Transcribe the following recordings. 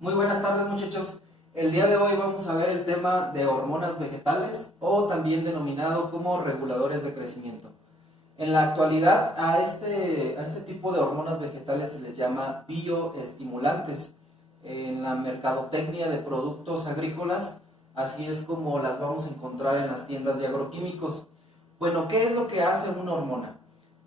Muy buenas tardes, muchachos. El día de hoy vamos a ver el tema de hormonas vegetales o también denominado como reguladores de crecimiento. En la actualidad a este tipo de hormonas vegetales se les llama bioestimulantes. En la mercadotecnia de productos agrícolas, así es como las vamos a encontrar en las tiendas de agroquímicos. Bueno, ¿qué es lo que hace una hormona?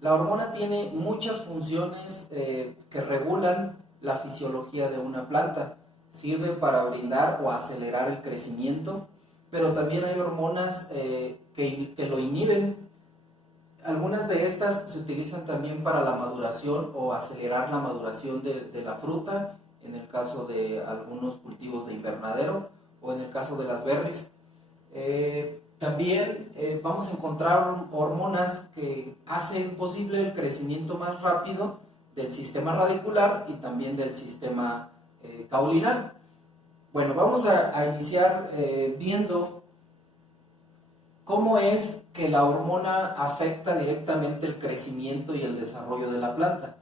La hormona tiene muchas funciones que regulan la fisiología de una planta. Sirve para brindar o acelerar el crecimiento, pero también hay hormonas que lo inhiben. Algunas de estas se utilizan también para la maduración o acelerar la maduración de la fruta, en el caso de algunos cultivos de invernadero o en el caso de las berries. También vamos a encontrar hormonas que hacen posible el crecimiento más rápido del sistema radicular y también del sistema caulinar. Bueno, vamos a iniciar viendo cómo es que la hormona afecta directamente el crecimiento y el desarrollo de la planta.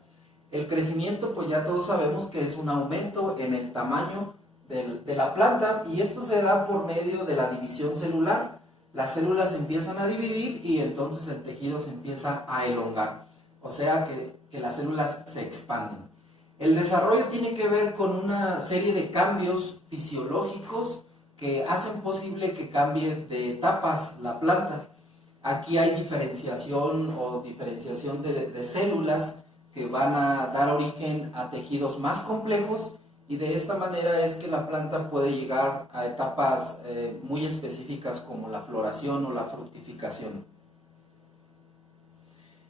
El crecimiento, pues ya todos sabemos que es un aumento en el tamaño de la planta, y esto se da por medio de la división celular. Las células se empiezan a dividir y entonces el tejido se empieza a elongar, o sea que las células se expanden. El desarrollo tiene que ver con una serie de cambios fisiológicos que hacen posible que cambie de etapas la planta. Aquí hay diferenciación de células que van a dar origen a tejidos más complejos, y de esta manera es que la planta puede llegar a etapas muy específicas como la floración o la fructificación.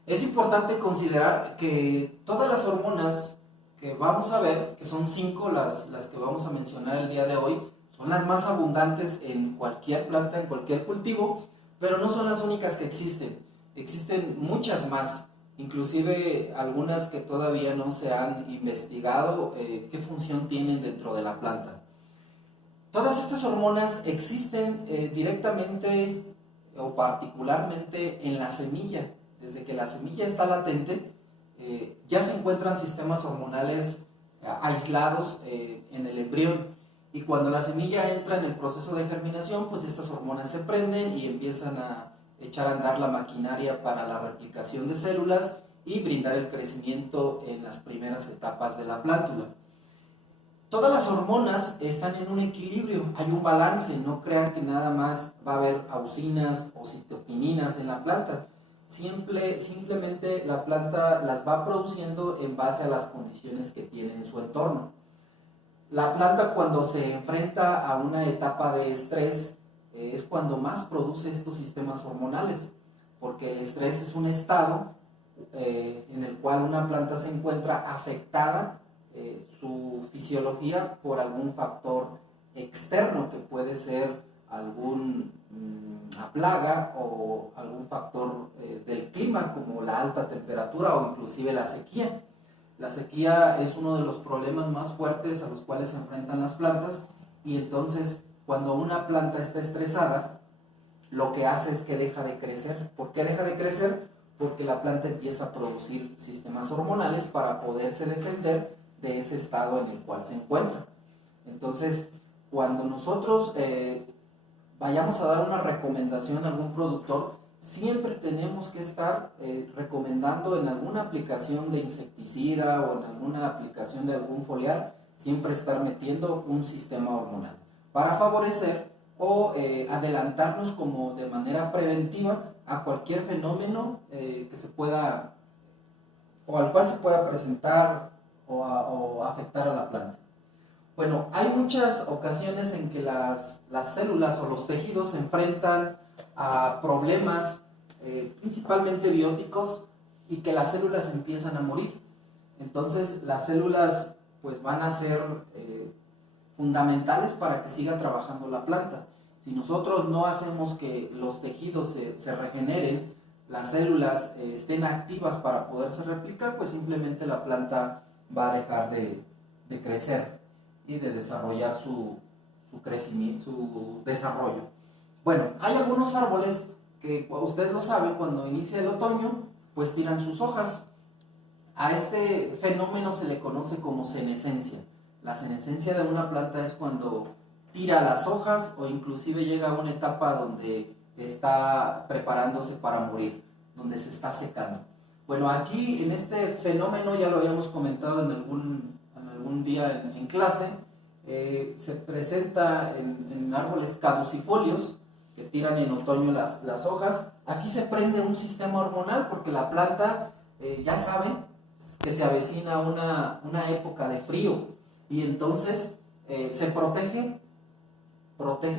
Es importante considerar que todas las hormonas que vamos a ver, que son 5 las que vamos a mencionar el día de hoy, son las más abundantes en cualquier planta, en cualquier cultivo, pero no son las únicas que existen. Existen muchas más, inclusive algunas que todavía no se han investigado qué función tienen dentro de la planta. Todas estas hormonas existen directamente o particularmente en la semilla. Desde que la semilla está latente, ya se encuentran sistemas hormonales aislados en el embrión, y cuando la semilla entra en el proceso de germinación, pues estas hormonas se prenden y empiezan a echar a andar la maquinaria para la replicación de células y brindar el crecimiento en las primeras etapas de la plántula. Todas las hormonas están en un equilibrio, hay un balance. No crean que nada más va a haber auxinas o citokininas en la planta. Simplemente la planta las va produciendo en base a las condiciones que tiene en su entorno. La planta, cuando se enfrenta a una etapa de estrés, es cuando más produce estos sistemas hormonales, porque el estrés es un estado en el cual una planta se encuentra afectada su fisiología por algún factor externo, que puede ser alguna plaga o algún factor del clima, como la alta temperatura o inclusive la sequía. La sequía es uno de los problemas más fuertes a los cuales se enfrentan las plantas, y entonces cuando una planta está estresada, lo que hace es que deja de crecer. ¿Por qué deja de crecer? Porque la planta empieza a producir sistemas hormonales para poderse defender de ese estado en el cual se encuentra. Entonces, cuando nosotros vayamos a dar una recomendación a algún productor, siempre tenemos que estar recomendando en alguna aplicación de insecticida o en alguna aplicación de algún foliar, siempre estar metiendo un sistema hormonal para favorecer o adelantarnos como de manera preventiva a cualquier fenómeno que se pueda o al cual se pueda presentar o afectar a la planta. Bueno, hay muchas ocasiones en que las células o los tejidos se enfrentan a problemas principalmente bióticos, y que las células empiezan a morir. Entonces las células pues van a ser fundamentales para que siga trabajando la planta. Si nosotros no hacemos que los tejidos se regeneren, las células estén activas para poderse replicar, pues simplemente la planta va a dejar de crecer y de desarrollar su crecimiento, su desarrollo. Bueno, hay algunos árboles que ustedes lo saben, cuando inicia el otoño, pues tiran sus hojas. A este fenómeno se le conoce como senescencia. La senescencia de una planta es cuando tira las hojas o inclusive llega a una etapa donde está preparándose para morir, donde se está secando. Bueno, aquí en este fenómeno, ya lo habíamos comentado en algún día en clase, se presenta en árboles caducifolios que tiran en otoño las hojas. Aquí se prende un sistema hormonal porque la planta ya sabe que se avecina una época de frío y entonces se protege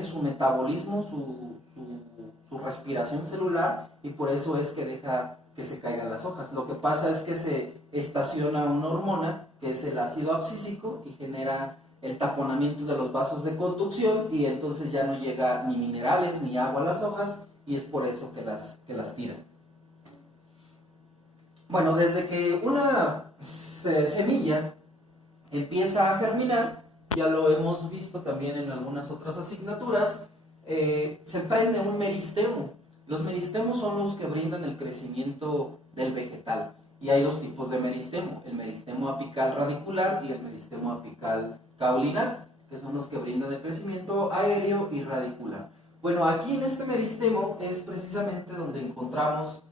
su metabolismo, su respiración celular, y por eso es que deja que se caigan las hojas. Lo que pasa es que se estaciona una hormona, que es el ácido abscísico, y genera el taponamiento de los vasos de conducción, y entonces ya no llega ni minerales ni agua a las hojas, y es por eso que las tiran. Bueno, desde que una semilla empieza a germinar, ya lo hemos visto también en algunas otras asignaturas, se prende un meristemo. Los meristemos son los que brindan el crecimiento del vegetal, y hay dos tipos de meristemo: el meristemo apical radicular y el meristemo apical caulinar, que son los que brindan el crecimiento aéreo y radicular. Bueno, aquí en este meristemo es precisamente donde encontramos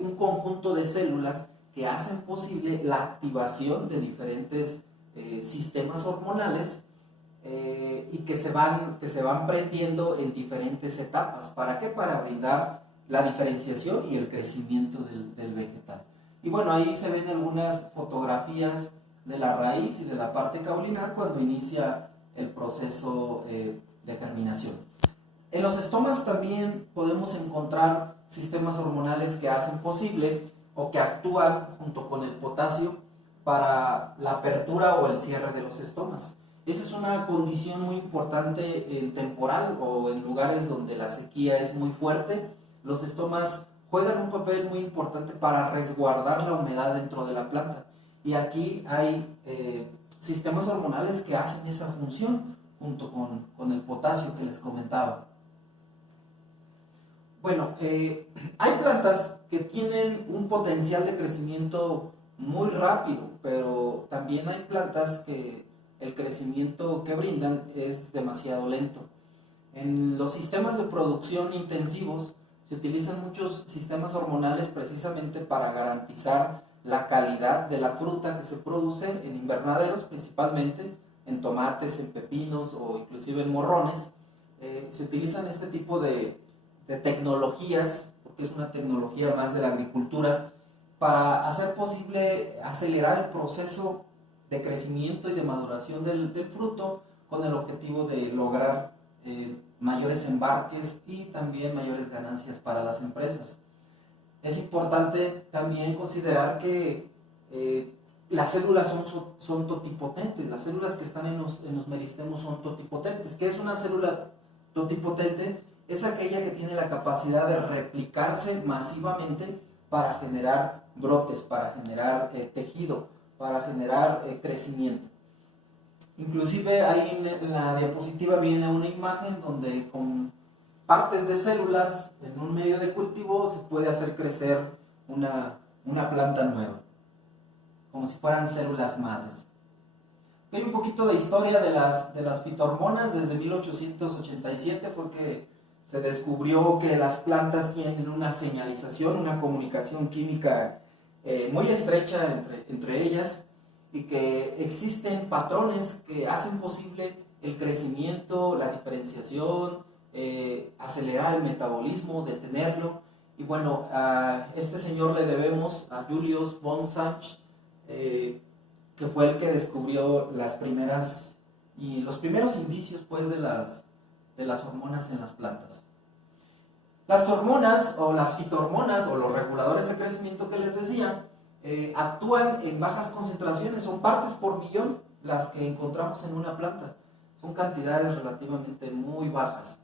un conjunto de células que hacen posible la activación de diferentes sistemas hormonales y que se van prendiendo en diferentes etapas. ¿Para qué? Para brindar la diferenciación y el crecimiento del vegetal. Y bueno, ahí se ven algunas fotografías de la raíz y de la parte caulinar cuando inicia el proceso de germinación. En los estomas también podemos encontrar sistemas hormonales que hacen posible o que actúan junto con el potasio para la apertura o el cierre de los estomas. Esa es una condición muy importante en temporal o en lugares donde la sequía es muy fuerte. Los estomas juegan un papel muy importante para resguardar la humedad dentro de la planta. Y aquí hay sistemas hormonales que hacen esa función junto con el potasio que les comentaba. Bueno, hay plantas que tienen un potencial de crecimiento muy rápido, pero también hay plantas que el crecimiento que brindan es demasiado lento. En los sistemas de producción intensivos se utilizan muchos sistemas hormonales precisamente para garantizar la calidad de la fruta que se produce en invernaderos, principalmente en tomates, en pepinos o inclusive en morrones. Se utilizan este tipo de tecnologías, porque es una tecnología más de la agricultura, para hacer posible acelerar el proceso de crecimiento y de maduración del fruto, con el objetivo de lograr mayores embarques y también mayores ganancias para las empresas. Es importante también considerar que las células son totipotentes. Las células que están en los meristemos son totipotentes. ¿Qué es una célula totipotente? Es aquella que tiene la capacidad de replicarse masivamente para generar brotes, para generar tejido, para generar crecimiento. Inclusive ahí en la diapositiva viene una imagen donde con partes de células en un medio de cultivo se puede hacer crecer una planta nueva, como si fueran células madres. Hay un poquito de historia de las fitohormonas. Desde 1887 fue que se descubrió que las plantas tienen una señalización, una comunicación química muy estrecha entre ellas, y que existen patrones que hacen posible el crecimiento, la diferenciación, acelerar el metabolismo, detenerlo. Y bueno, a este señor le debemos a Julius von Sachs, que fue el que descubrió los primeros indicios pues, de las hormonas en las plantas. Las hormonas o las fitohormonas o los reguladores de crecimiento que les decía actúan en bajas concentraciones, son partes por millón las que encontramos en una planta, son cantidades relativamente muy bajas.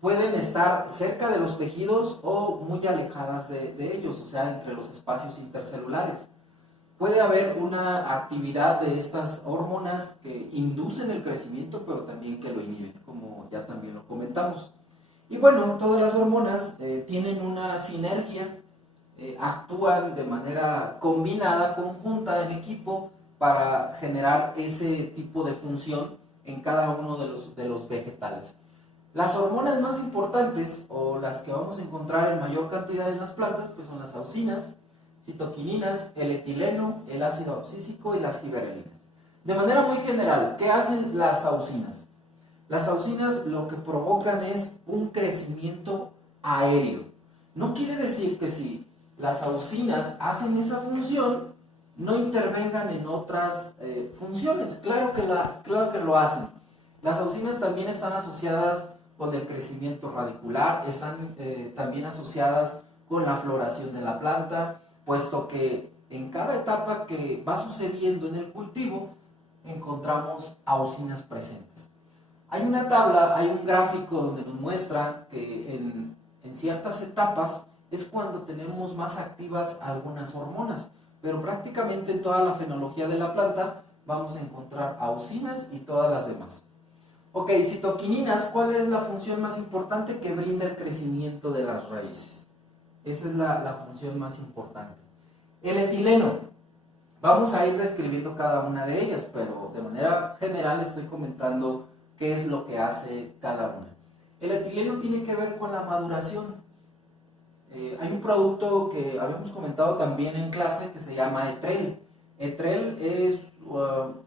Pueden estar cerca de los tejidos o muy alejadas de ellos, o sea, entre los espacios intercelulares. Puede haber una actividad de estas hormonas que inducen el crecimiento, pero también que lo inhiben, como ya también lo comentamos. Y bueno, todas las hormonas tienen una sinergia, actúan de manera combinada, conjunta, en equipo, para generar ese tipo de función en cada uno de los vegetales. Las hormonas más importantes, o las que vamos a encontrar en mayor cantidad en las plantas, pues son las auxinas, citoquininas, el etileno, el ácido abscísico y las giberelinas. De manera muy general, ¿qué hacen las auxinas? Las auxinas lo que provocan es un crecimiento aéreo. No quiere decir que si las auxinas hacen esa función, no intervengan en otras funciones. Claro que lo hacen. Las auxinas también están asociadas con el crecimiento radicular, están también asociadas con la floración de la planta, puesto que en cada etapa que va sucediendo en el cultivo, encontramos auxinas presentes. Hay una tabla, hay un gráfico donde nos muestra que en ciertas etapas es cuando tenemos más activas algunas hormonas, pero prácticamente en toda la fenología de la planta vamos a encontrar auxinas y todas las demás. Ok, citoquininas, ¿cuál es la función más importante? Que brinda el crecimiento de las raíces. Esa es la función más importante. El etileno, vamos a ir describiendo cada una de ellas, pero de manera general estoy comentando qué es lo que hace cada una. El etileno tiene que ver con la maduración. Hay un producto que habíamos comentado también en clase que se llama Etrel. Etrel es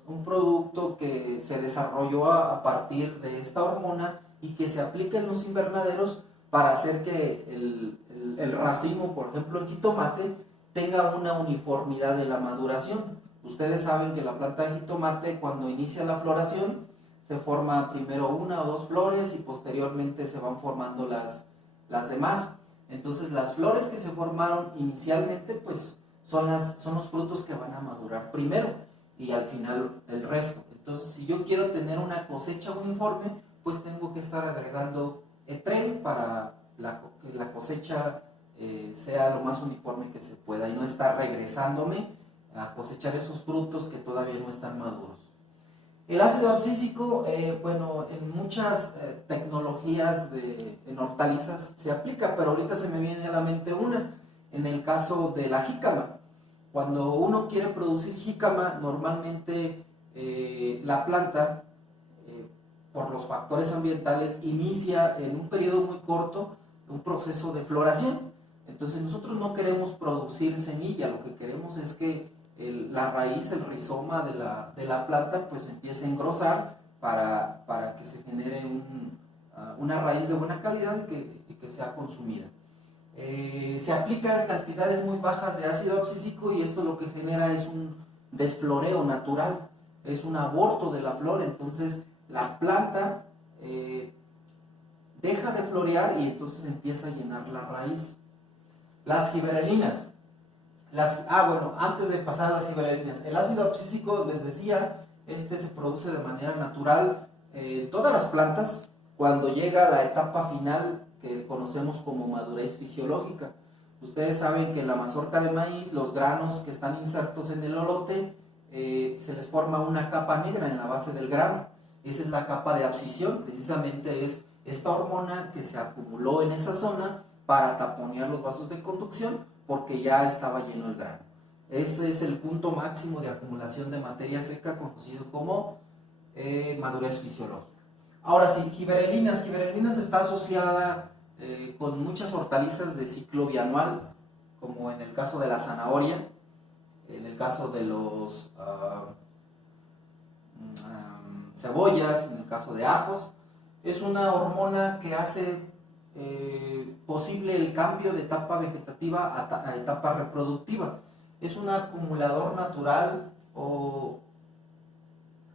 un producto que se desarrolló a partir de esta hormona y que se aplica en los invernaderos para hacer que el racimo, por ejemplo en jitomate, tenga una uniformidad de la maduración. Ustedes saben que la planta de jitomate, cuando inicia la floración, se forma primero una o dos flores y posteriormente se van formando las demás. Entonces las flores que se formaron inicialmente pues son los frutos que van a madurar primero y al final el resto. Entonces si yo quiero tener una cosecha uniforme, pues tengo que estar agregando Etrel para que la cosecha sea lo más uniforme que se pueda y no estar regresándome a cosechar esos frutos que todavía no están maduros. El ácido abscísico, bueno, en muchas tecnologías en hortalizas se aplica, pero ahorita se me viene a la mente una, en el caso de la jícama. Cuando uno quiere producir jícama, normalmente la planta, por los factores ambientales, inicia en un periodo muy corto un proceso de floración. Entonces nosotros no queremos producir semilla, lo que queremos es que la raíz, el rizoma de la planta, pues empiece a engrosar para que se genere una raíz de buena calidad y que sea consumida. Se aplican cantidades muy bajas de ácido abscísico y esto lo que genera es un desfloreo natural, es un aborto de la flor. Entonces la planta deja de florear y entonces empieza a llenar la raíz. Las giberelinas. Bueno, antes de pasar a las giberelinas, el ácido abscísico, les decía, se produce de manera natural en todas las plantas cuando llega a la etapa final que conocemos como madurez fisiológica. Ustedes saben que en la mazorca de maíz, los granos que están insertos en el olote, se les forma una capa negra en la base del grano. Esa es la capa de abscisión, precisamente es esta hormona que se acumuló en esa zona para taponear los vasos de conducción porque ya estaba lleno el grano. Ese es el punto máximo de acumulación de materia seca conocido como madurez fisiológica. Ahora sí, giberelinas. Giberelinas está asociada con muchas hortalizas de ciclo bianual, como en el caso de la zanahoria, en el caso de los cebollas, en el caso de ajos. Es una hormona que hace posible el cambio de etapa vegetativa a etapa reproductiva. Es un acumulador natural o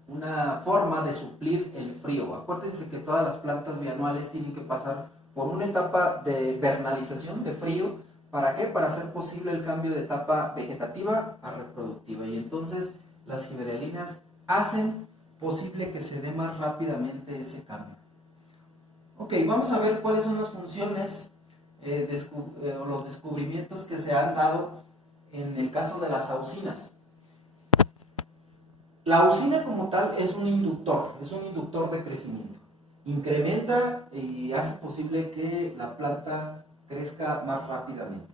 una forma de suplir el frío. Acuérdense que todas las plantas bianuales tienen que pasar por una etapa de vernalización, de frío. ¿Para qué? Para hacer posible el cambio de etapa vegetativa a reproductiva. Y entonces las giberelinas hacen posible que se dé más rápidamente ese cambio. Ok, vamos a ver cuáles son las funciones o los descubrimientos que se han dado en el caso de las auxinas. La auxina como tal es un inductor de crecimiento. Incrementa y hace posible que la planta crezca más rápidamente.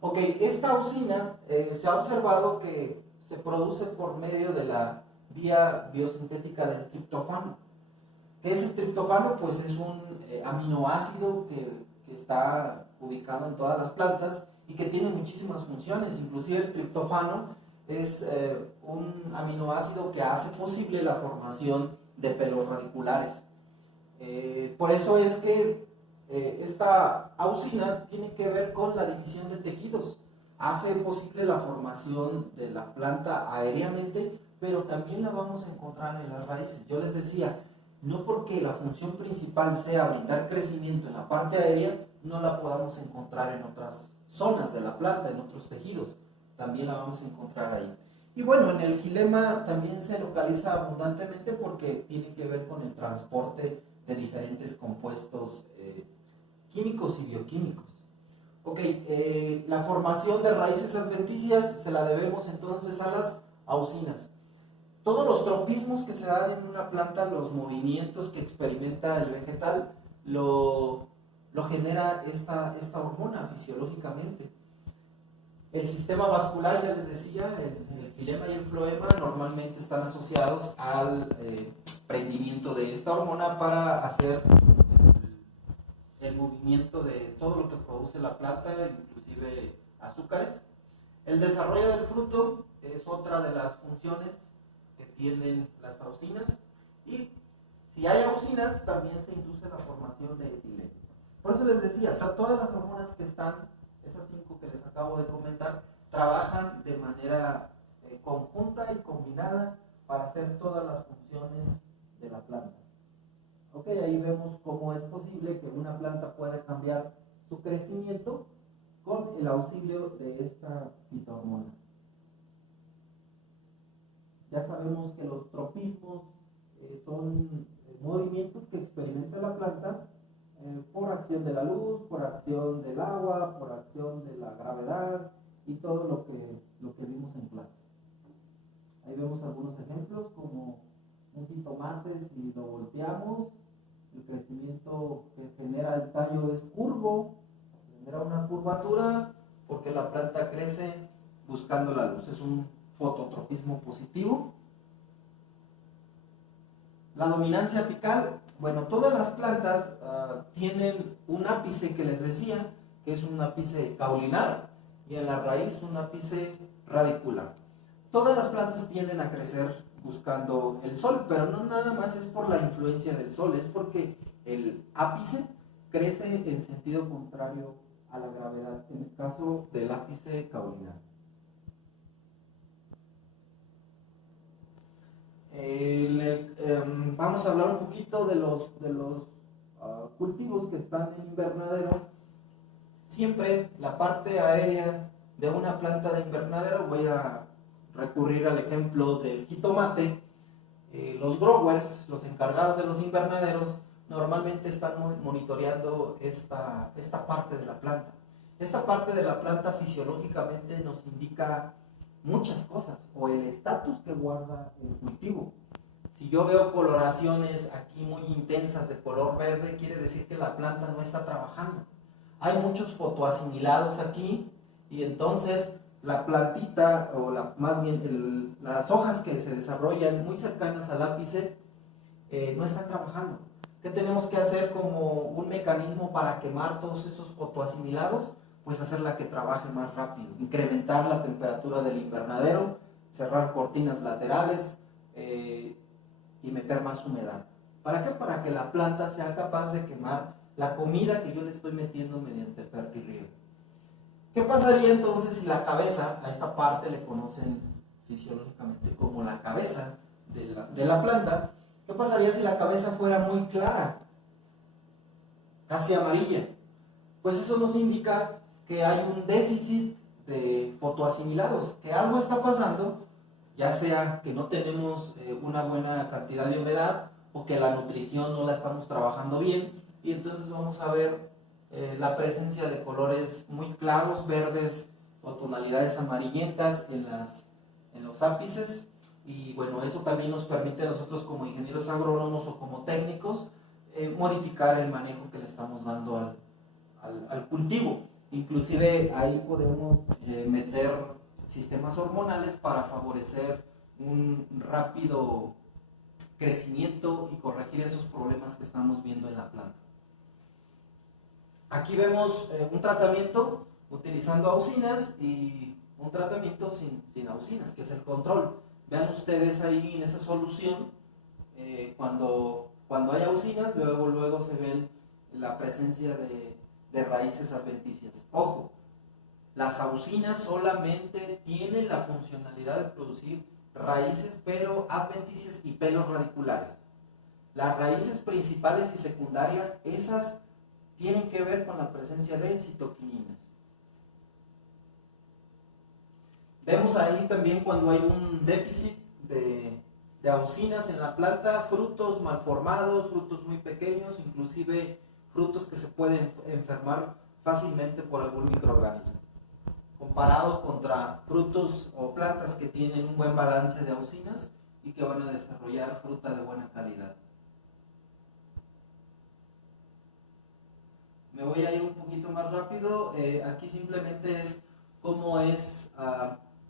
Ok, esta auxina se ha observado que se produce por medio de la vía biosintética del triptófano. ¿Qué es el triptófano? Pues es un aminoácido que está ubicado en todas las plantas y que tiene muchísimas funciones. Inclusive el triptófano es un aminoácido que hace posible la formación de pelos radiculares. Por eso es que esta auxina tiene que ver con la división de tejidos. Hace posible la formación de la planta aéreamente, pero también la vamos a encontrar en las raíces. Yo les decía, no porque la función principal sea brindar crecimiento en la parte aérea, no la podamos encontrar en otras zonas de la planta, en otros tejidos. También la vamos a encontrar ahí. Y bueno, en el xilema también se localiza abundantemente porque tiene que ver con el transporte de diferentes compuestos químicos y bioquímicos. Ok, la formación de raíces adventicias se la debemos entonces a las auxinas. Todos los tropismos que se dan en una planta, los movimientos que experimenta el vegetal, lo genera esta hormona fisiológicamente. El sistema vascular, ya les decía, el xilema y el floema normalmente están asociados al prendimiento de esta hormona para hacer el movimiento de todo lo que produce la planta, inclusive azúcares. El desarrollo del fruto es otra de las funciones que tienen las auxinas, y si hay auxinas también se induce la formación de etileno. Por eso les decía, todas las hormonas que están, esas 5 que les acabo de comentar, trabajan de manera conjunta y combinada para hacer todas las funciones de la planta. Ok, ahí vemos cómo es posible que una planta pueda cambiar su crecimiento con el auxilio de esta fitohormona. Ya sabemos que los tropismos son movimientos que experimenta la planta por acción de la luz, por acción del agua, por acción de la gravedad y todo lo que vimos en clase. Ahí vemos algunos ejemplos como un jitomate. Si lo volteamos, el crecimiento que genera el tallo es curvo, genera una curvatura porque la planta crece buscando la luz. Es un fototropismo positivo. La dominancia apical, bueno, todas las plantas tienen un ápice que les decía, que es un ápice caulinar, y en la raíz un ápice radicular. Todas las plantas tienden a crecer buscando el sol, pero no nada más es por la influencia del sol, es porque el ápice crece en sentido contrario a la gravedad, en el caso del ápice caulinar. Vamos a hablar un poquito de los cultivos que están en invernadero. Siempre la parte aérea de una planta de invernadero, voy a recurrir al ejemplo del jitomate. Los growers, los encargados de los invernaderos, normalmente están monitoreando esta parte de la planta. Esta parte de la planta fisiológicamente nos indica muchas cosas, o el estatus que guarda el cultivo. Si yo veo coloraciones aquí muy intensas de color verde, quiere decir que la planta no está trabajando. Hay muchos fotoasimilados aquí, y entonces la plantita, o más bien las hojas que se desarrollan muy cercanas al ápice, no están trabajando. ¿Qué tenemos que hacer como un mecanismo para quemar todos esos fotoasimilados? Pues hacerla que trabaje más rápido, incrementar la temperatura del invernadero, cerrar cortinas laterales y meter más humedad. ¿Para qué? Para que la planta sea capaz de quemar la comida que yo le estoy metiendo mediante el fertirriego. ¿Qué pasaría entonces si la cabeza, a esta parte le conocen fisiológicamente como la cabeza de la planta, qué pasaría si la cabeza fuera muy clara, casi amarilla? Pues eso nos indica que hay un déficit de fotoasimilados, que algo está pasando, ya sea que no tenemos una buena cantidad de humedad o que la nutrición no la estamos trabajando bien, y entonces vamos a ver la presencia de colores muy claros, verdes o tonalidades amarillentas en los ápices. Y bueno, eso también nos permite a nosotros como ingenieros agrónomos o como técnicos modificar el manejo que le estamos dando al cultivo. Inclusive ahí podemos meter sistemas hormonales para favorecer un rápido crecimiento y corregir esos problemas que estamos viendo en la planta. Aquí vemos un tratamiento utilizando auxinas y un tratamiento sin auxinas, que es el control. Vean ustedes ahí en esa solución, cuando hay auxinas, luego se ven la presencia de raíces adventicias. Ojo, las auxinas solamente tienen la funcionalidad de producir raíces pero adventicias y pelos radiculares. Las raíces principales y secundarias, esas tienen que ver con la presencia de citoquininas. Vemos ahí también cuando hay un déficit de auxinas en la planta, frutos malformados, frutos muy pequeños, inclusive frutos que se pueden enfermar fácilmente por algún microorganismo, comparado contra frutos o plantas que tienen un buen balance de auxinas y que van a desarrollar fruta de buena calidad. Me voy a ir un poquito más rápido. Aquí simplemente es cómo es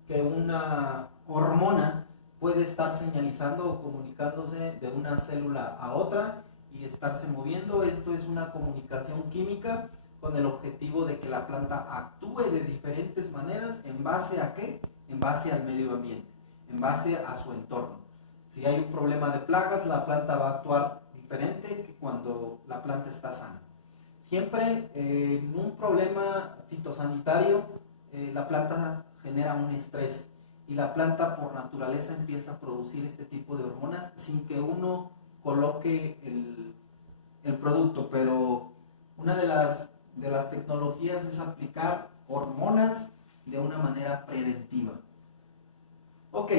que una hormona puede estar señalizando o comunicándose de una célula a otra y estarse moviendo. Esto es una comunicación química con el objetivo de que la planta actúe de diferentes maneras. ¿En base a qué? En base al medio ambiente, en base a su entorno. Si hay un problema de plagas, la planta va a actuar diferente que cuando la planta está sana. Siempre en un problema fitosanitario, la planta genera un estrés y la planta por naturaleza empieza a producir este tipo de hormonas sin que uno coloque el producto. Pero una de las tecnologías es aplicar hormonas de una manera preventiva. Ok,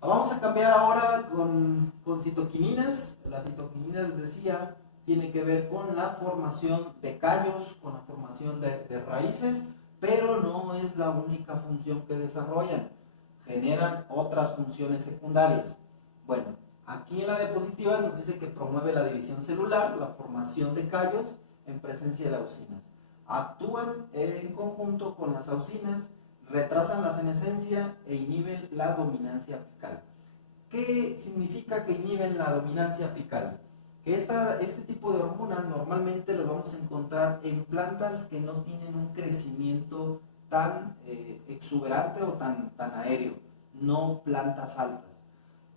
vamos a cambiar ahora con citoquininas. Las citoquininas, les decía, tiene que ver con la formación de callos, con la formación de raíces, pero no es la única función que desarrollan. Generan otras funciones secundarias. Bueno, aquí en la diapositiva nos dice que promueve la división celular, la formación de callos en presencia de auxinas. Actúan en conjunto con las auxinas, retrasan la senescencia e inhiben la dominancia apical. ¿Qué significa que inhiben la dominancia apical? Que este tipo de hormonas normalmente lo vamos a encontrar en plantas que no tienen un crecimiento tan exuberante o tan aéreo, no plantas altas.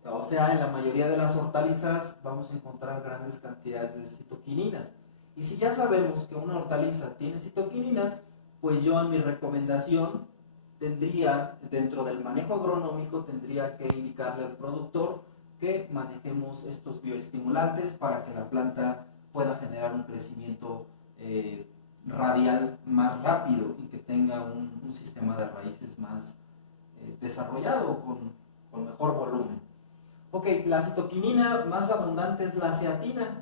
O sea, en la mayoría de las hortalizas vamos a encontrar grandes cantidades de citoquininas. Y si ya sabemos que una hortaliza tiene citoquininas, pues yo en mi recomendación tendría, dentro del manejo agronómico, tendría que indicarle al productor que manejemos estos bioestimulantes para que la planta pueda generar un crecimiento radial más rápido y que tenga un sistema de raíces más desarrollado, con mejor volumen. Ok, la citoquinina más abundante es la ceatina,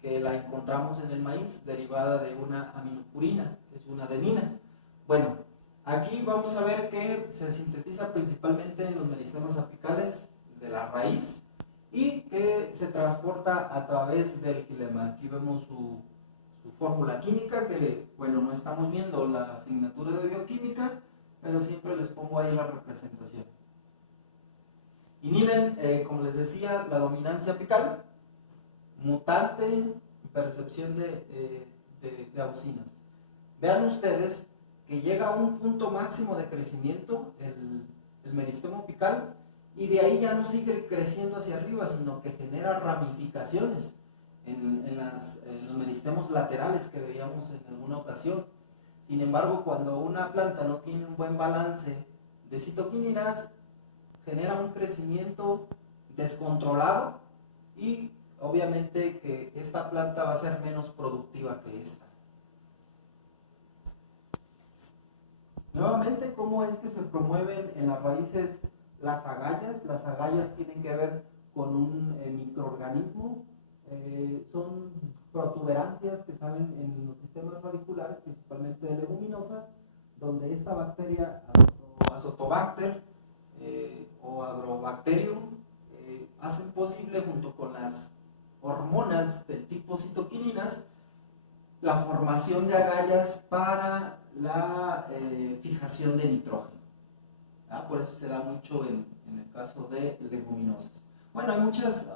que la encontramos en el maíz, derivada de una aminopurina, que es una adenina. Bueno, aquí vamos a ver que se sintetiza principalmente en los meristemas apicales de la raíz y que se transporta a través del xilema. Aquí vemos su fórmula química, que bueno, no estamos viendo la asignatura de bioquímica, pero siempre les pongo ahí la representación. Inhiben, como les decía, la dominancia apical, mutante, percepción de auxinas. Vean ustedes que llega a un punto máximo de crecimiento el meristemo apical, y de ahí ya no sigue creciendo hacia arriba, sino que genera ramificaciones en los meristemos laterales que veíamos en alguna ocasión. Sin embargo, cuando una planta no tiene un buen balance de citoquininas, genera un crecimiento descontrolado y obviamente que esta planta va a ser menos productiva que esta. Nuevamente, ¿cómo es que se promueven en las raíces las agallas? Las agallas tienen que ver con un microorganismo, son protuberancias que salen en los sistemas radiculares, principalmente de leguminosas, donde esta bacteria, Azotobacter o Agrobacterium, hacen posible, junto con las hormonas del tipo citoquininas, la formación de agallas para la fijación de nitrógeno. ¿verdad? Por eso se da mucho en el caso de leguminosas. Bueno, hay muchos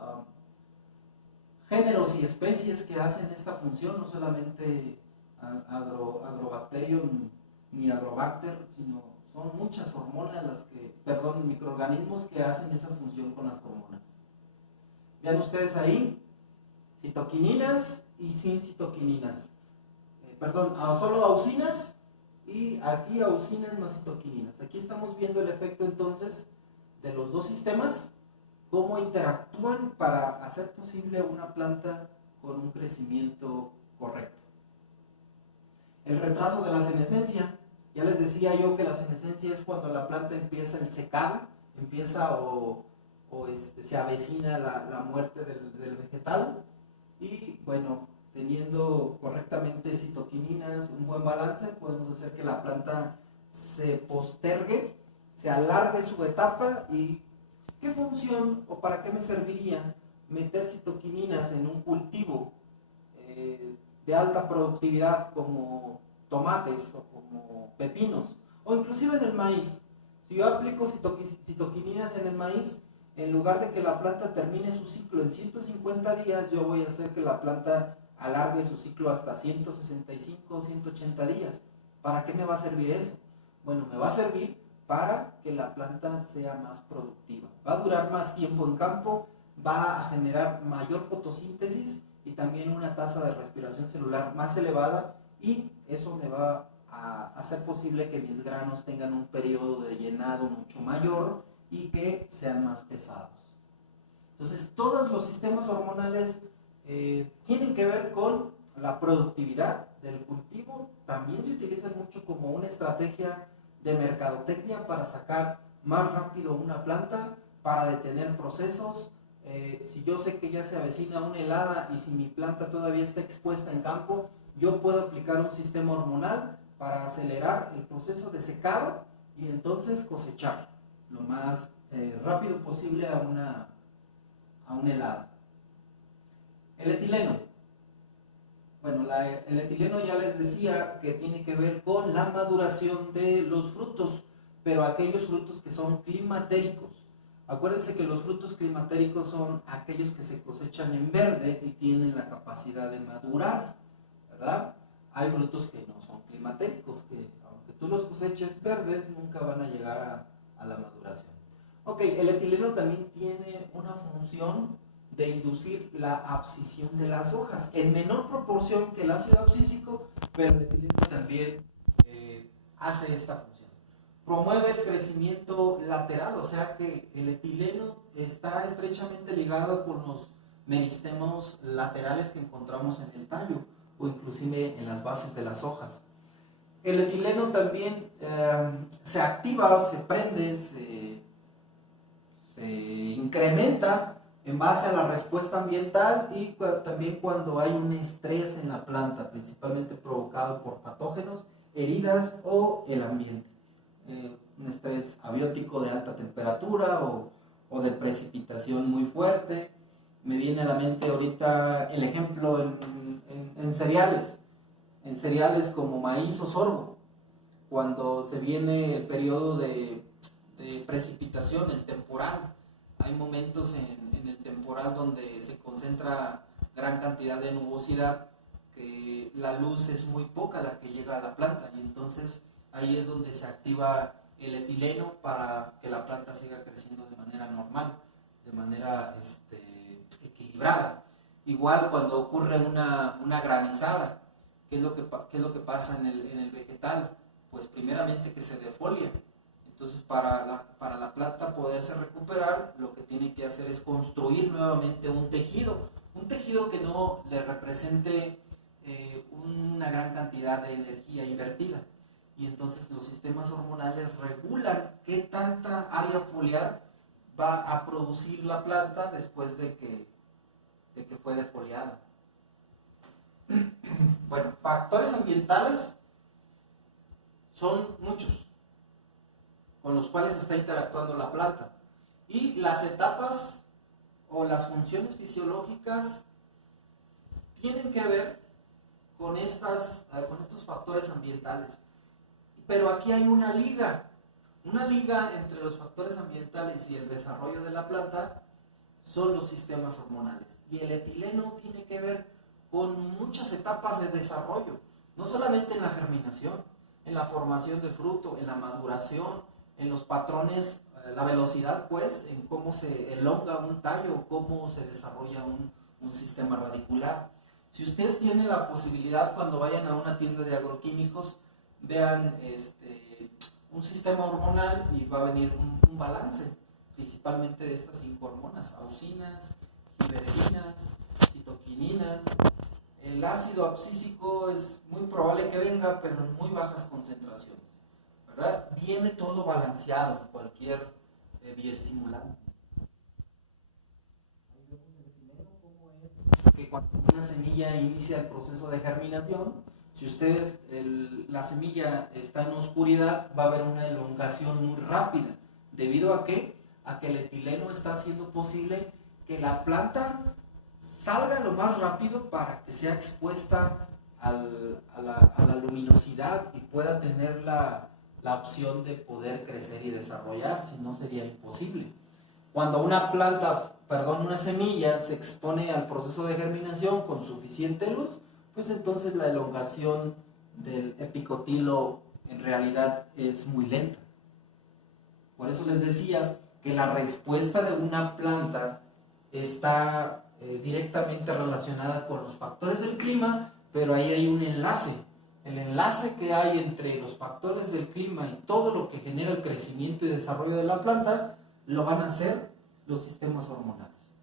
géneros y especies que hacen esta función, no solamente Agrobacterium ni Agrobacter, sino son muchas hormonas microorganismos que hacen esa función con las hormonas. Vean ustedes ahí, citoquininas y sin citoquininas. Solo auxinas y aquí auxinas más citoquininas. Aquí estamos viendo el efecto entonces de los dos sistemas, cómo interactúan para hacer posible una planta con un crecimiento correcto. El retraso de la senescencia. Ya les decía yo que la senescencia es cuando la planta empieza el secado, se avecina la muerte del vegetal. Y bueno, teniendo correctamente citoquininas, un buen balance, podemos hacer que la planta se postergue, se alargue su etapa. ¿Y qué función o para qué me serviría meter citoquininas en un cultivo de alta productividad como tomates o como pepinos o inclusive en el maíz? Si yo aplico citoquininas en el maíz, en lugar de que la planta termine su ciclo en 150 días, yo voy a hacer que la planta alargue su ciclo hasta 165 o 180 días. ¿Para qué me va a servir eso? Bueno, me va a servir para que la planta sea más productiva. Va a durar más tiempo en campo, va a generar mayor fotosíntesis y también una tasa de respiración celular más elevada, y eso me va a hacer posible que mis granos tengan un periodo de llenado mucho mayor y que sean más pesados. Entonces, todos los sistemas hormonales tienen que ver con la productividad del cultivo. También se utilizan mucho como una estrategia de mercadotecnia para sacar más rápido una planta, para detener procesos. Si yo sé que ya se avecina una helada y si mi planta todavía está expuesta en campo, yo puedo aplicar un sistema hormonal para acelerar el proceso de secado y entonces cosechar lo más rápido posible a una helada. El etileno. Bueno, el etileno ya les decía que tiene que ver con la maduración de los frutos, pero aquellos frutos que son climatéricos. Acuérdense que los frutos climatéricos son aquellos que se cosechan en verde y tienen la capacidad de madurar, ¿verdad? Hay frutos que no son climatéricos, que aunque tú los coseches verdes, nunca van a llegar a la maduración. Ok, el etileno también tiene una función de inducir la abscisión de las hojas, en menor proporción que el ácido abscísico, pero el etileno también hace esta función. Promueve el crecimiento lateral, o sea que el etileno está estrechamente ligado con los meristemos laterales que encontramos en el tallo o inclusive en las bases de las hojas. El etileno también se activa, se prende, se incrementa en base a la respuesta ambiental y también cuando hay un estrés en la planta, principalmente provocado por patógenos, heridas o el ambiente. Un estrés abiótico de alta temperatura o de precipitación muy fuerte. Me viene a la mente ahorita el ejemplo en cereales como maíz o sorgo, cuando se viene el periodo de precipitación, el temporal. Hay momentos en el temporal donde se concentra gran cantidad de nubosidad, que la luz es muy poca la que llega a la planta, y entonces ahí es donde se activa el etileno para que la planta siga creciendo de manera normal, de manera equilibrada. Igual cuando ocurre una granizada, ¿qué es lo que pasa en el vegetal? Pues primeramente que se defolia. Entonces para la planta poderse recuperar, lo que tiene que hacer es construir nuevamente un tejido que no le represente una gran cantidad de energía invertida. Y entonces los sistemas hormonales regulan qué tanta área foliar va a producir la planta después de que fue defoliada. Bueno, factores ambientales son muchos con los cuales está interactuando la planta, y las etapas o las funciones fisiológicas tienen que ver con estos factores ambientales. Pero aquí hay una liga, Una liga entre los factores ambientales y el desarrollo de la planta son los sistemas hormonales. Y el etileno tiene que ver con muchas etapas de desarrollo, no solamente en la germinación, en la formación del fruto, en la maduración, en los patrones, la velocidad pues, en cómo se elonga un tallo, cómo se desarrolla un sistema radicular. Si ustedes tienen la posibilidad, cuando vayan a una tienda de agroquímicos, vean un sistema hormonal y va a venir un balance, principalmente de estas 5 hormonas: auxinas, giberelinas, citoquininas. El ácido abscísico es muy probable que venga, pero en muy bajas concentraciones, ¿verdad? Viene todo balanceado en cualquier bioestimulante. Que cuando una semilla inicia el proceso de germinación, si ustedes, la semilla está en oscuridad, va a haber una elongación muy rápida. ¿Debido a qué? A que el etileno está haciendo posible que la planta salga lo más rápido para que sea expuesta a la luminosidad y pueda tener la opción de poder crecer y desarrollar, si no sería imposible. Cuando una semilla se expone al proceso de germinación con suficiente luz, pues entonces la elongación del epicotilo en realidad es muy lenta. Por eso les decía que la respuesta de una planta está directamente relacionada con los factores del clima, pero ahí hay un enlace. El enlace que hay entre los factores del clima y todo lo que genera el crecimiento y desarrollo de la planta, lo van a hacer los sistemas hormonales.